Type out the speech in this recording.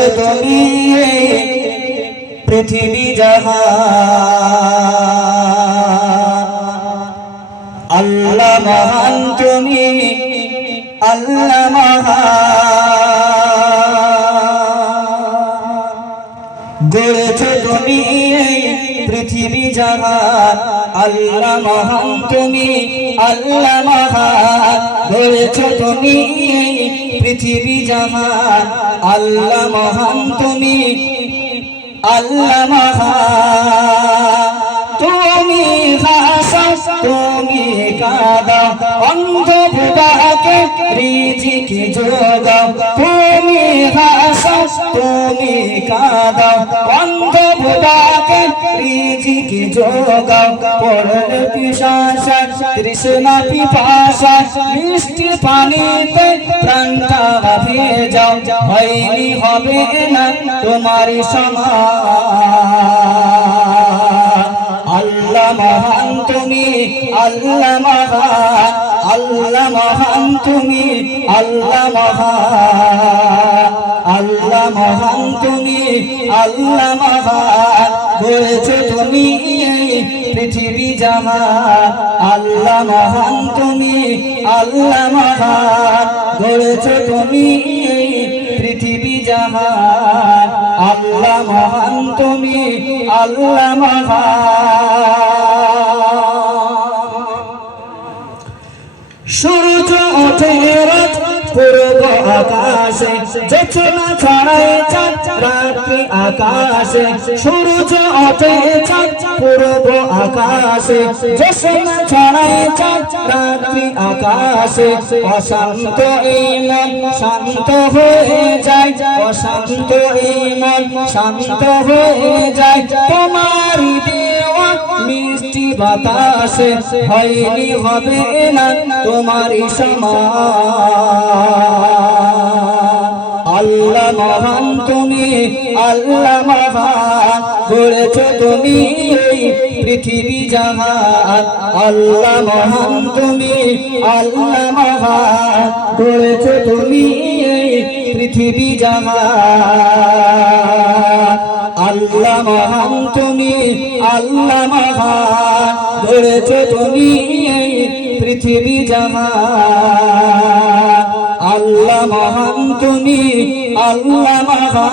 গড়েছো তুমি পৃথিবী জাহান। আল্লাহ মহান তুমি, আল্লাহ মহান। গড়েছো তুমি পৃথিবী জাহান। আল্লাহ মহান তুমি, আল্লাহ মহান। গড়েছো তুমি পৃথিবী জাহান। আল্লাহ মহান তুমি, আল্লাহ মহান। তুমি হাসাও, তুমি কাঁদাও, অন্ধ বোবাকে রিজিক যোগাও। তুমি হাসাও, তুমি কাঁদাও, অন্ধ বোবাকে রিজিক যোগাও। পড়লে পিশাচা তৃষ্ণা পিপাসা, মিষ্টি পানিতে প্রাণটা ভেজাও। হয়নি হবে না তোমারই সমান। আল্লাহ মহান তুমি, আল্লাহ মহান। আল্লাহ মহান তুমি, আল্লাহ মহান। আল্লাহ মহান তুমি, আল্লাহ মহান। গড়েছো তুমি পৃথিবী জাহান। আল্লাহ মহান তুমি, আল্লাহ মহান। গড়েছো তুমি পৃথিবী জাহান। আল্লাহ মহান তুমি, আল্লাহ মহান। সূর্য ওঠে রাত পূর্ব আকাশে, জোছনা ছড়ায় চাঁদ রাত্রি আকাশে। সূর্য ওঠে চাঁদ পূর্ব আকাশে, জোছনা ছড়ায় চাঁদ রাত্রি আকাশে। অশান্ত এই মন শান্ত হয়ে যায়, অশান্ত এই মন শান্ত হয়ে যায়। তোমারই দেওয়া মিষ্টি বাতাসে, হয়নি হবে না তোমারই সমান। আল্লাহ মহান তুমি, আল্লাহ মহান। গড়েছো তুমি পৃথিবী জাহান। আল্লাহ মহান তুমি, আল্লাহ মহান। গড়েছো তুমি পৃথিবী জাহান। আল্লাহ মহান তুমি, আল্লাহ মহান। গড়েছো তুমি পৃথিবী জাহান। আল্লাহ মহান তুমি, আল্লাহ মহান।